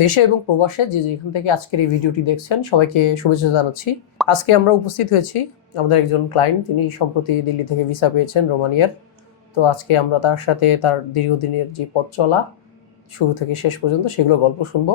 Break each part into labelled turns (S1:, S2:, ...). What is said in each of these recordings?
S1: দেশে এবং প্রবাসে যে যেখান থেকে আজকের এই ভিডিওটি দেখছেন সবাইকে শুভেচ্ছা জানাচ্ছি। আজকে আমরা উপস্থিত হয়েছি আমাদের একজন ক্লায়েন্ট তিনি সম্প্রতি দিল্লি থেকে ভিসা পেয়েছেন রোমানিয়ার। তো আজকে আমরা তার সাথে তার দীর্ঘদিনের যে পথ চলা শুরু থেকে শেষ পর্যন্ত সেগুলো গল্প শুনব।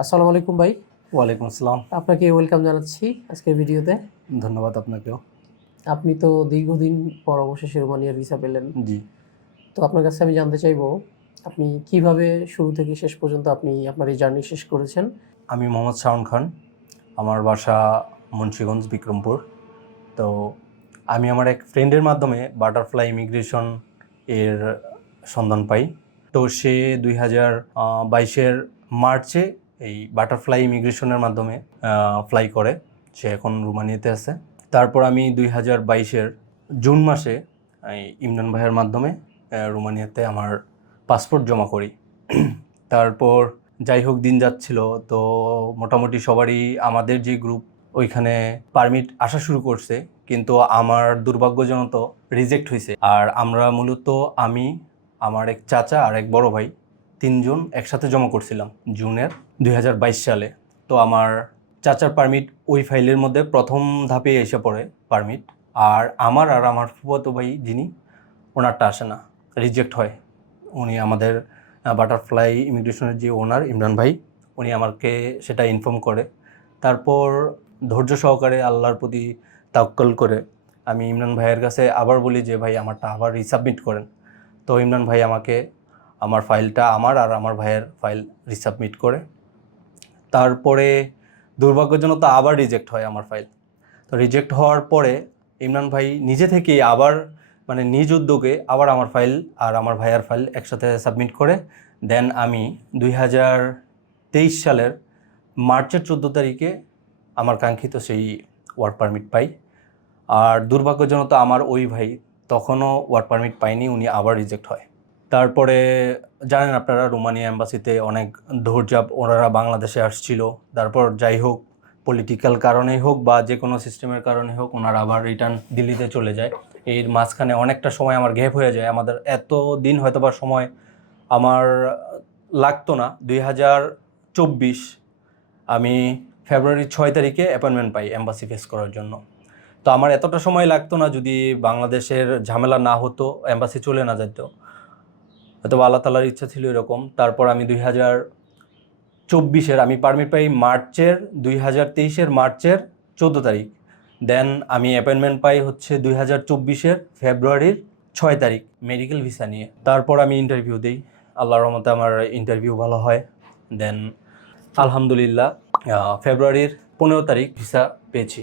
S1: আসসালামু আলাইকুম ভাই।
S2: ওয়ালাইকুম আসসালাম।
S1: আপনাকে ওয়েলকাম জানাচ্ছি আজকের ভিডিওতে।
S2: ধন্যবাদ আপনাকেও।
S1: আপনি তো দীর্ঘদিন পর অবশেষে রোমানিয়ার ভিসা পেলেন।
S2: জি।
S1: তো আপনার কাছে আমি জানতে চাইব আপনি কীভাবে শুরু থেকে শেষ পর্যন্ত আপনি আপনার এই জার্নি শেষ করেছেন?
S2: আমি মোহাম্মদ শাওন খান। আমার বাসা মুন্সীগঞ্জ, বিক্রমপুর। তো আমি আমার এক ফ্রেন্ডের মাধ্যমে বাটারফ্লাই ইমিগ্রেশন এর সন্ধান পাই। তো সে দুই হাজার বাইশের মার্চে এই বাটারফ্লাই ইমিগ্রেশনের মাধ্যমে ফ্লাই করে। সে এখন রুমানিয়াতে আছে। তারপর আমি দুই হাজার বাইশের জুন মাসে ইমরান ভাইয়ের মাধ্যমে রুমানিয়াতে আমার পাসপোর্ট জমা করি। তারপর যাই হোক দিন যাচ্ছিল, তো মোটামুটি সবারই আমাদের যে গ্রুপ ওইখানে পারমিট আসা শুরু করছে, কিন্তু আমার দুর্ভাগ্যজনত রিজেক্ট হয়েছে আর আমরা মূলত আমি, আমার এক চাচা আর এক বড় ভাই তিনজন একসাথে জমা করছিলাম জুনের দুই হাজার বাইশ সালে। তো আমার চাচার পারমিট ওই ফাইলের মধ্যে প্রথম ধাপে এসে পড়ে পারমিট আর আমার আর আমার ফুফাতো ভাই যিনি, ওনারটা আসে না রিজেক্ট হয়। উনি আমাদের বাটারফ্লাই ইমিগ্রেশনের যে ওনার ইমরান ভাই, উনি আমাকে সেটা ইনফর্ম করে। তারপর ধৈর্য সহকারে আল্লাহর প্রতি তাক্কল করে আমি ইমরান ভাইয়ের কাছে আবার বলি যে, ভাই, আমারটা আবার রিসাবমিট করেন। তো ইমরান ভাই আমাকে আমার ফাইলটা আমার আর আমার ভাইয়ের ফাইল রিসাবমিট করে। তারপরে দুর্ভাগ্যজনক তো আবার রিজেক্ট হয় আমার ফাইল তো রিজেক্ট হওয়ার পরে ইমরান ভাই নিজে থেকেই আবার মানে নিজ উদ্যোগে আবার আমার ফাইল আর আমার ভাইয়ার ফাইল একসাথে সাবমিট করে। দেন আমি দুই হাজার তেইশ সালের মার্চের চোদ্দ তারিখে আমার কাঙ্ক্ষিত সেই ওয়ার্ক পারমিট পাই। আর দুর্ভাগ্যজনক আমার ওই ভাই তখনও ওয়ার্ক পারমিট পাইনি উনি আবার রিজেক্ট হয়। তারপরে জানেন আপনারা, রোমানিয়া অ্যাম্বাসিতে অনেক ধৈর্যাপ ওনারা বাংলাদেশে আসছিল। তারপর যাই হোক পলিটিক্যাল কারণেই হোক বা যে কোনো সিস্টেমের কারণে হোক, ওনারা আবার রিটার্ন দিল্লিতে চলে যায়। এর মাঝখানে অনেকটা সময় আমার গ্যাপ হয়ে যায়। আমাদের এত দিন হয়তো বা সময় আমার লাগতো না। দুই হাজার চব্বিশ আমি ফেব্রুয়ারি ছয় তারিখে অ্যাপয়েন্টমেন্ট পাই এম্বাসি ফেস করার জন্য। তো আমার এতটা সময় লাগতো না যদি বাংলাদেশের ঝামেলা না হতো অ্যাম্বাসি চলে না যেত। হয়তো বা আল্লাহ তালার ইচ্ছা ছিল এরকম। তারপর আমি দুই হাজার চব্বিশের, আমি পারমিট পাই মার্চের, দুই হাজার তেইশের মার্চের চোদ্দ তারিখ। দেন আমি অ্যাপয়েন্টমেন্ট পাই হচ্ছে দুই হাজার চব্বিশের ফেব্রুয়ারির ছয় তারিখ মেডিকেল ভিসা নিয়ে। তারপর আমি ইন্টারভিউ দিই। আল্লাহর রহমতে আমার ইন্টারভিউ ভালো হয়। দেন আলহামদুলিল্লাহ ফেব্রুয়ারির পনেরো তারিখ ভিসা পেয়েছি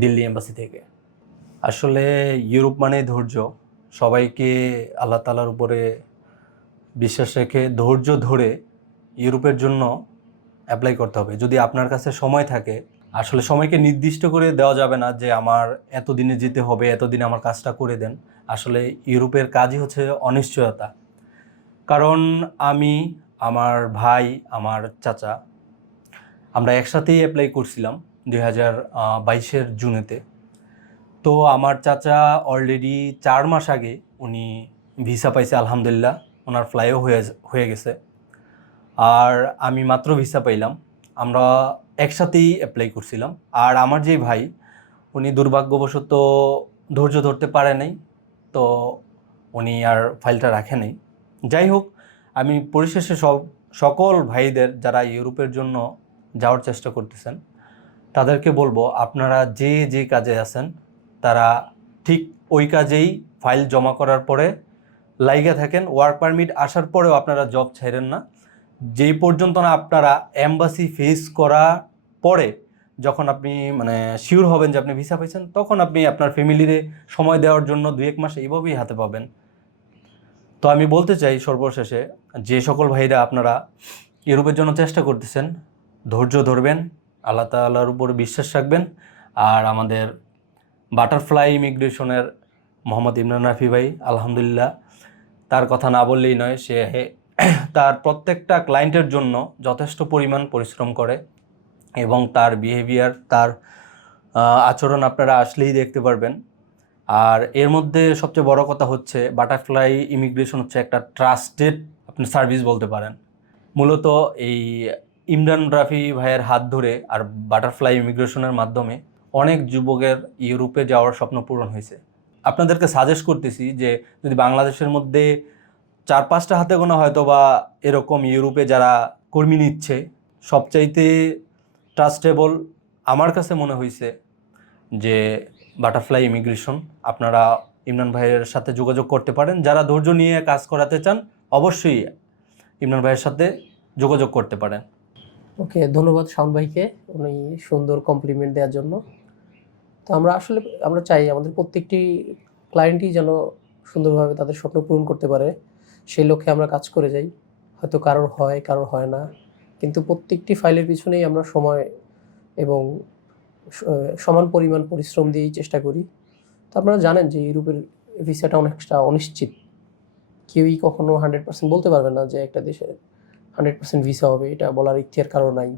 S2: দিল্লি এম্বাসি থেকে। আসলে ইউরোপ মানে ধৈর্য। সবাইকে আল্লাহ তালার উপরে বিশ্বাস রেখে ধৈর্য ধরে ইউরোপের জন্য অ্যাপ্লাই করতে হবে। যদি আপনার কাছে সময় থাকে আসলে সময়কে নির্দিষ্ট করে দেওয়া যাবে না যে আমার এত দিনে যেতে হবে, এতদিনে আমার কাজটা করে দেন। আসলে ইউরোপের কাজই হচ্ছে অনিশ্চয়তা। কারণ আমি, আমার ভাই, আমার চাচা, আমরা একসাথেই অ্যাপ্লাই করছিলাম দুই হাজার বাইশের জুনেতে। তো আমার চাচা অলরেডি চার মাস আগে উনি ভিসা পাইছে, আলহামদুলিল্লাহ। ওনার ফ্লাইও হয়ে হয়ে গেছে। আর আমি মাত্র ভিসা পাইলাম। আমরা একসাথেই অ্যাপ্লাই করছিলাম। আর আমার যে ভাই, উনি দুর্ভাগ্যবশত ধৈর্য ধরতে পারে নাই, তো উনি আর ফাইলটা রাখে নাই। যাই হোক, আমি পরিশেষে সব, সকল ভাইদের যারা ইউরোপের জন্য যাওয়ার চেষ্টা করতেছেন, তাদেরকে বলব, আপনারা যে যে কাজে আছেন, তারা ঠিক ওই কাজেই ফাইল জমা করার পরে, লাইগা থাকেন। ওয়ার্ক পারমিট আসার পরেও আপনারা জব ছাইরেন না। যেই পর্যন্ত না আপনারা অ্যাম্বাসি ফেস করা পরে যখন আপনি মানে শিওর হবেন যে আপনি ভিসা পাইছেন, তখন আপনি আপনার ফ্যামিলিরে সময় দেওয়ার জন্য দু এক মাস এইভাবেই হাতে পাবেন। তো আমি বলতে চাই সর্বশেষে, যে সকল ভাইরা আপনারা ইউরোপের জন্য চেষ্টা করতেছেন, ধৈর্য ধরবেন, আল্লাহ তাল্লাহর উপর বিশ্বাস রাখবেন। আর আমাদের বাটারফ্লাই ইমিগ্রেশনের মোহাম্মদ ইমরান রাফি ভাই, আলহামদুলিল্লাহ, তার কথা না বললেই নয়, সে তার প্রত্যেকটা ক্লায়েন্টের জন্য যথেষ্ট পরিমাণ পরিশ্রম করে এবং তার বিহেভিয়ার তার আচরণ আপনারা আসলেই দেখতে পারবেন। আর এর মধ্যে সবচেয়ে বড় কথা হচ্ছে বাটারফ্লাই ইমিগ্রেশন হচ্ছে একটা ট্রাস্টেড আপনি সার্ভিস বলতে পারেন। মূলত এই ইমরান রাফি ভাইয়ের হাত ধরে আর বাটারফ্লাই ইমিগ্রেশনের মাধ্যমে অনেক যুবকের ইউরোপে যাওয়ার স্বপ্ন পূরণ হয়েছে। আপনাদেরকে সাজেস্ট করতেছি যে যদি বাংলাদেশের মধ্যে চার পাঁচটা হাতে গোনা হয়তো বা এরকম ইউরোপে যারা কর্মী নিচ্ছে, সবচাইতে ট্রাস্টেবল আমার কাছে মনে হয়েছে যে বাটারফ্লাই ইমিগ্রেশন আপনারা ইমরান ভাইয়ের সাথে যোগাযোগ করতে পারেন। যারা ধৈর্য নিয়ে কাজ করাতে চান, অবশ্যই ইমরান ভাইয়ের সাথে যোগাযোগ করতে পারেন।
S1: ওকে, ধন্যবাদ শাওন ভাইকে উনি সুন্দর কমপ্লিমেন্ট দেওয়ার জন্য। তো আমরা আসলে, আমরা চাই আমাদের প্রত্যেকটি ক্লায়েন্টই যেন সুন্দরভাবে তাদের স্বপ্ন পূরণ করতে পারে। সেই লক্ষ্যে আমরা কাজ করে যাই। হয়তো কারোর হয় কারোর হয় না। কিন্তু প্রত্যেকটি ফাইলের পিছনেই আমরা সময় এবং সমান পরিমাণ পরিশ্রম দিয়েই চেষ্টা করি। তো আপনারা জানেন যে ইউরোপের ভিসাটা অনেকটা অনিশ্চিত। কেউই কখনো হান্ড্রেড পার্সেন্ট বলতে পারবে না যে একটা দেশে হান্ড্রেড পার্সেন্ট ভিসা হবে, এটা বলার ইতিহার কারণ নাই।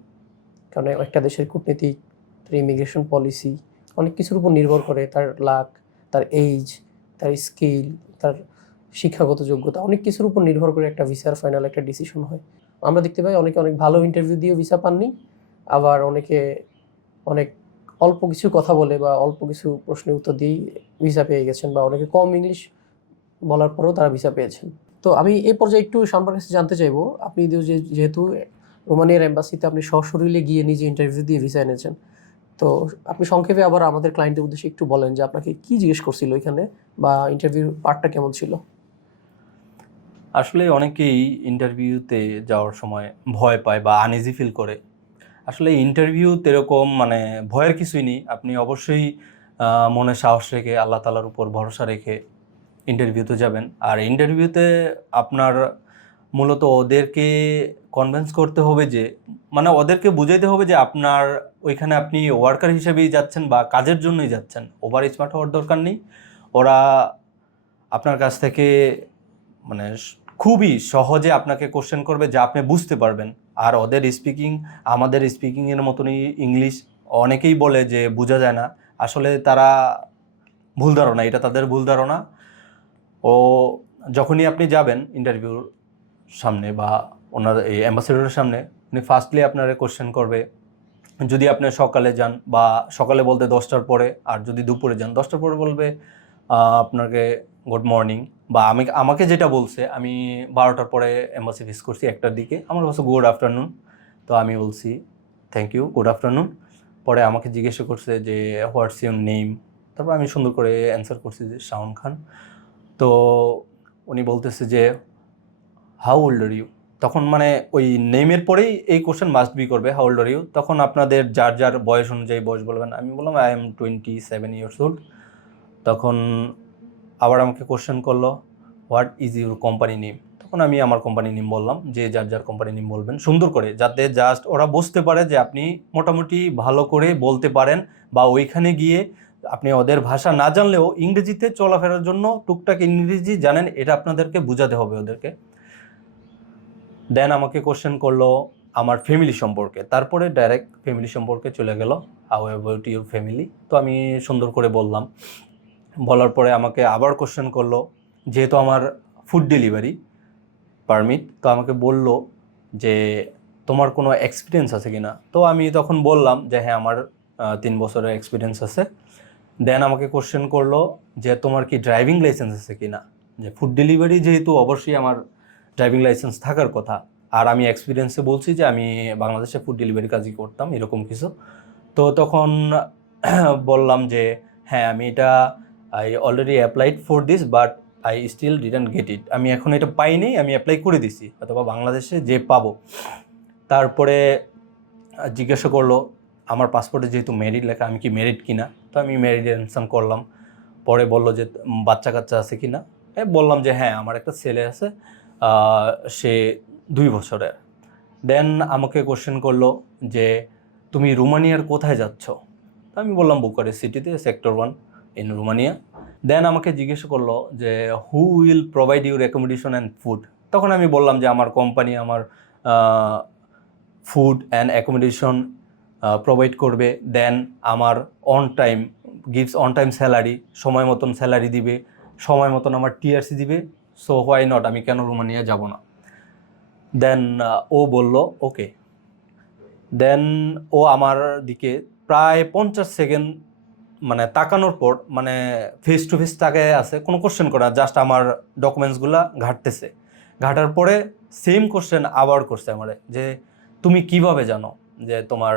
S1: কারণ একটা দেশের কূটনীতিক, তার ইমিগ্রেশন পলিসি, অনেক কিছুর উপর নির্ভর করে তার লাক, তার এইজ তার স্কিল, তার শিক্ষাগত যোগ্যতা। অনেক কিছুর উপর নির্ভর করে একটা ভিসার ফাইনাল একটা ডিসিশন হয়। আমরা দেখতে পাই অনেকে অনেক ভালো ইন্টারভিউ দিয়েও ভিসা পাননি, আবার অনেকে অনেক অল্প কিছু কথা বলে বা অল্প কিছু প্রশ্নের উত্তর দিয়েই ভিসা পেয়ে গেছেন বা অনেকে কম ইংলিশ বলার পরেও তারা ভিসা পেয়েছেন। তো আমি এই পর্যায়ে একটু কাছে জানতে চাইব, আপনি যেহেতু রোমানিয়ার এম্বাসিতে আপনি সশরীরে গিয়ে নিজে ইন্টারভিউ দিয়ে ভিসা এনেছেন, তো আপনি সংক্ষেপে আবার আমাদের ক্লায়েন্টের উদ্দেশ্যে একটু বলেন যে আপনাকে কি জিজ্ঞেস করছিল এখানে বা ইন্টারভিউ পার্টটা কেমন ছিল?
S2: আসলে অনেকেই ইন্টারভিউতে যাওয়ার সময় ভয় পায় বা আনইজি ফিল করে। আসলে ইন্টারভিউ এরকম মানে ভয়ের কিছুই নেই। আপনি অবশ্যই মনে সাহস রেখে, আল্লাহ তালার উপর ভরসা রেখে ইন্টারভিউতে যাবেন। আর ইন্টারভিউতে আপনার মূলত ওদেরকে কনভিন্স করতে হবে যে মানে ওদেরকে বুঝাইতে হবে যে আপনার ওইখানে আপনি ওয়ার্কার হিসেবেই যাচ্ছেন বা কাজের জন্যই যাচ্ছেন। ওভার স্মার্ট হওয়ার দরকার নেই। ওরা আপনার কাছ থেকে মানে খুবই সহজে আপনাকে কোশ্চেন করবে যা আপনি বুঝতে পারবেন। আর ওদের স্পিকিং আমাদের স্পিকিংয়ের মতনই ইংলিশ অনেকেই বলে যে বোঝা যায় না। আসলে তারা ভুল ধারণা, এটা তাদের ভুল ধারণা। ও যখনই আপনি যাবেন ইন্টারভিউর সামনে বা ওনার এই অ্যাম্বাসেডরের সামনে, উনি ফার্স্টলি আপনারা কোশ্চেন করবে, যদি আপনি সকালে যান বা সকালে বলতে দশটার পরে, আর যদি দুপুরে যান, দশটার পরে বলবে আপনাকে গুড মর্নিং বা আমি, আমাকে যেটা বলছে, আমি বারোটার পরে এম্বাসি ভিস করছি একটার দিকে। আমার কাছে গুড আফটারনুন তো আমি বলছি থ্যাংক ইউ গুড আফটারনুন পরে আমাকে জিজ্ঞাসা করছে যে হোয়াটস ইউর নেম তারপর আমি সুন্দর করে অ্যান্সার করছি যে, শাওন খান। তো উনি বলতেছে যে হাউ ওল্ড আর ইউ তখন মানে ওই নেমের পরেই এই কোশ্চেন মাস্ট বি করবে হাউ ওল্ড আর ইউ তখন আপনাদের যার যার বয়স অনুযায়ী বয়স বলবেন। আমি বললাম I am twenty seven years old তখন আবার আমাকে কোশ্চেন করল what is your company name তখন আমি আমার কোম্পানি নেম বললাম, যে যার যার কোম্পানি নেম বলবেন, সুন্দর করে, যাতে জাস্ট ওরা বুঝতে পারে যে আপনি মোটামুটি ভালো করে বলতে পারেন বা ওইখানে গিয়ে আপনি ওদের ভাষা না জানলেও ইংরেজিতে চলাফেরার জন্য টুকটাক ইংরেজি জানেন, এটা আপনাদেরকে বোঝাতে হবে ওদেরকে। দেন আমাকে কোশ্চেন করল আমার ফ্যামিলি সম্পর্কে, তারপরে ডাইরেক্ট ফ্যামিলি সম্পর্কে চলে গেল হাউ অ্যাবাউট ইউর ফ্যামিলি তো আমি সুন্দর করে বললাম। বলার পরে আমাকে আবার কোশ্চেন করল, যেহেতু আমার ফুড ডেলিভারি পারমিট তো আমাকে বলল যে, তোমার কোনো এক্সপিরিয়েন্স আছে কি না তো আমি তখন বললাম যে হ্যাঁ আমার তিন বছরের এক্সপিরিয়েন্স আছে। দেন আমাকে কোশ্চেন করল যে, তোমার কি ড্রাইভিং লাইসেন্স আছে কি না যে ফুড ডেলিভারি যেহেতু অবশ্যই আমার ড্রাইভিং লাইসেন্স থাকার কথা, আর আমি এক্সপিরিয়েন্সে বলছি যে, আমি বাংলাদেশে ফুড ডেলিভারি কাজই করতাম, এরকম কিছু। তো তখন বললাম যে হ্যাঁ আমি এটা I already applied for this but I still didn't get it আমি এখন এটা পাইনি, আমি অ্যাপ্লাই করে দিছি, অথবা বাংলাদেশে যে পাবো। তারপরে জিজ্ঞাসা করল, আমার পাসপোর্টে যেহেতু মেরিট লেখা, আমি কি মেরিট কিনা? তো আমি মেরিট অ্যানসার করলাম। পরে বলল যে বাচ্চা কাচ্চা আছে কিনা? এ বললাম যে হ্যাঁ আমার একটা ছেলে আছে সে দুই বছরের। দেন আমাকে কোশ্চেন করল যে, তুমি রোমানিয়ার কোথায় যাচ্ছ? তো আমি বললাম, বুকারেস্ট সিটিতে, sector one. In Romania then আমাকে জিজ্ঞেস করল যে who will provide your accommodation and food তখন আমি বললাম যে, আমার কোম্পানি আমার ফুড অ্যান্ড অ্যাকোমোডেশন প্রোভাইড করবে। দেন আমার on time gives on time salary সময় মতন স্যালারি দিবে, সময় মতন আমার টিআরসি দিবে। সো হোয়াই নট আমি কেন রোমানিয়া যাব না? দেন ও বলল ওকে দেন ও আমার দিকে প্রায় পঞ্চাশ সেকেন্ড মানে তাকানোর পর মানে ফেস টু ফেস তাকায় আছে, কোনো কোশ্চেন করে না জাস্ট আমার ডকুমেন্টসগুলো ঘাটতেছে। ঘাটার পরে সেম কোশ্চেন আবার করছে আমারে, যে তুমি কীভাবে জানো যে তোমার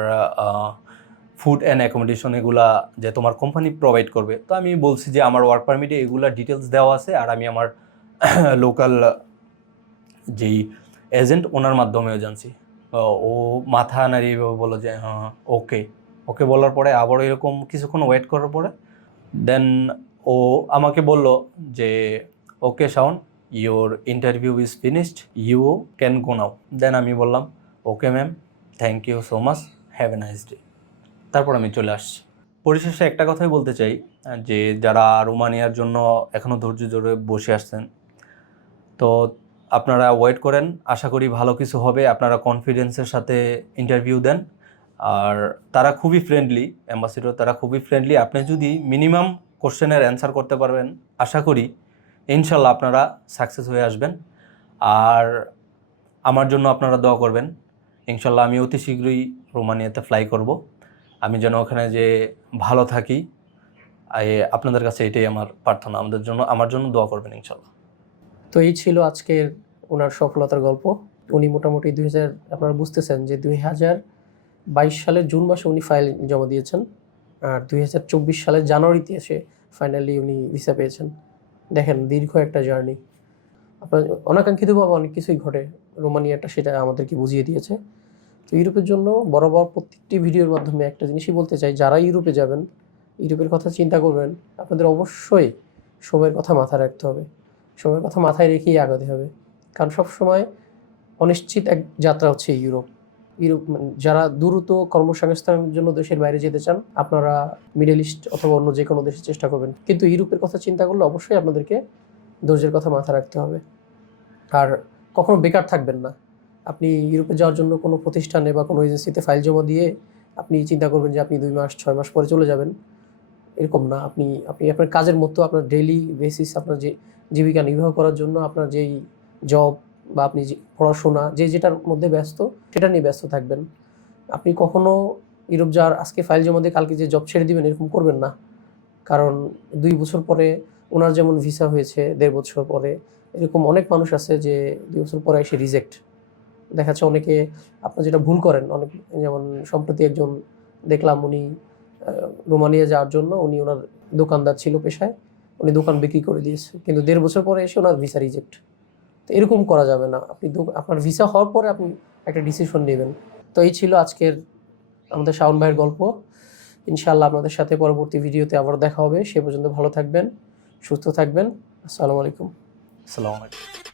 S2: ফুড অ্যান্ড অ্যাকোমোডেশন এগুলা যে তোমার কোম্পানি প্রোভাইড করবে? তো আমি বলছি যে আমার ওয়ার্ক পারমিটে এগুলা ডিটেলস দেওয়া আছে, আর আমি আমার লোকাল যেই এজেন্ট ওনার মাধ্যমেও জানছি। ও মাথা নাড়িয়ে বলো যে হ্যাঁ ওকে ওকে বলার পরে আবার এরকম কিছুক্ষণ ওয়েট করার পরে দেন ও আমাকে বলল যে, okay Shaon your interview is finished you can go now then আমি বললাম, okay ma'am thank you so much have a nice day তারপর আমি চলে আসছি। পরিশেষে একটা কথাই বলতে চাই, যে যারা রোমানিয়ার জন্য এখনও ধৈর্য ধরে বসে আসছেন, তো আপনারা ওয়েট করেন, আশা করি ভালো কিছু হবে, আপনারা কনফিডেন্সের সাথে ইন্টারভিউ দেন। আর তারা খুবই ফ্রেন্ডলি অ্যাম্বাসিডর তারা খুবই ফ্রেন্ডলি আপনি যদি মিনিমাম কোশ্চেনের অ্যান্সার করতে পারবেন, আশা করি ইনশাল্লাহ আপনারা সাকসেস হয়ে আসবেন। আর আমার জন্য আপনারা দোয়া করবেন, ইনশাল্লাহ আমি অতি শীঘ্রই রোমানিয়াতে ফ্লাই করব। আমি যেন ওখানে যে ভালো থাকি আপনাদের কাছে এটাই আমার প্রার্থনা। আমাদের জন্য, আমার জন্য দোয়া করবেন ইনশাল্লাহ।
S1: তো এই ছিল আজকের ওনার সফলতার গল্প। উনি মোটামুটি দুই হাজার, আপনারা বুঝতেছেন যে দুই হাজার বাইশ সালের জুন মাসে উনি ফাইল জমা দিয়েছেন আর দুই হাজার চব্বিশ সালের জানুয়ারিতে এসে ফাইনালি উনি ভিসা পেয়েছেন। দেখেন, দীর্ঘ একটা জার্নি আপনার অনাকাঙ্ক্ষিতভাবে অনেক কিছুই ঘটে। রোমানিয়াটা সেটা আমাদেরকে বুঝিয়ে দিয়েছে। তো ইউরোপের জন্য বরাবর প্রত্যেকটি ভিডিওর মাধ্যমে একটা জিনিসই বলতে চাই, যারা ইউরোপে যাবেন, ইউরোপের কথা চিন্তা করবেন, আপনাদের অবশ্যই সময়ের কথা মাথায় রাখতে হবে। সময়ের কথা মাথায় রেখেই আগাতে হবে। কারণ সব সময় অনিশ্চিত এক যাত্রা হচ্ছে ইউরোপ। ইউরোপ যারা দ্রুত কর্মসংস্থানের জন্য দেশের বাইরে যেতে চান, আপনারা মিডল ইস্ট অথবা অন্য যে কোনো দেশে চেষ্টা করবেন। কিন্তু ইউরোপের কথা চিন্তা করলে অবশ্যই আপনাদেরকে ধৈর্যের কথা মাথায় রাখতে হবে। আর কখনো বেকার থাকবেন না। আপনি ইউরোপে যাওয়ার জন্য কোনো প্রতিষ্ঠানে বা কোনো এজেন্সিতে ফাইল জমা দিয়ে আপনি চিন্তা করবেন যে আপনি দুই মাস, ছয় মাস পরে চলে যাবেন। এরকম না। আপনি আপনি আপনার কাজের মতো আপনার ডেইলি বেসিস আপনার যে জীবিকা নির্বাহ করার জন্য আপনার যেই জব বা আপনি যে পড়াশোনা, যে যেটার মধ্যে ব্যস্ত, সেটা নিয়ে ব্যস্ত থাকবেন। আপনি কখনো ইউরোপ যাওয়ার আজকে ফাইল জমা দিয়ে কালকে যে জব ছেড়ে দিবেন, এরকম করবেন না। কারণ দুই বছর পরে ওনার যেমন ভিসা হয়েছে, দেড় বছর পরে, এরকম অনেক মানুষ আছে যে দুই বছর পরে এসে রিজেক্ট দেখা যাচ্ছে অনেকে আপনার যেটা ভুল করেন, অনেক যেমন সম্প্রতি একজন দেখলাম উনি রোমানিয়া যাওয়ার জন্য উনি ওনার দোকানদার ছিল পেশায়, উনি দোকান বিক্রি করে দিয়েছে। কিন্তু দেড় বছর পরে এসে ওনার ভিসা রিজেক্ট তো এরকম করা যাবে না। আপনি আপনার ভিসা হওয়ার পরে আপনি একটা ডিসিশন নেবেন। তো এই ছিল আজকের আমাদের শাওন ভাইয়ের গল্প। ইনশাআল্লাহ আপনাদের সাথে পরবর্তী ভিডিওতে আবার দেখা হবে। সে পর্যন্ত ভালো থাকবেন, সুস্থ থাকবেন। আসসালামু আলাইকুম।
S2: আসসালামু আলাইকুম।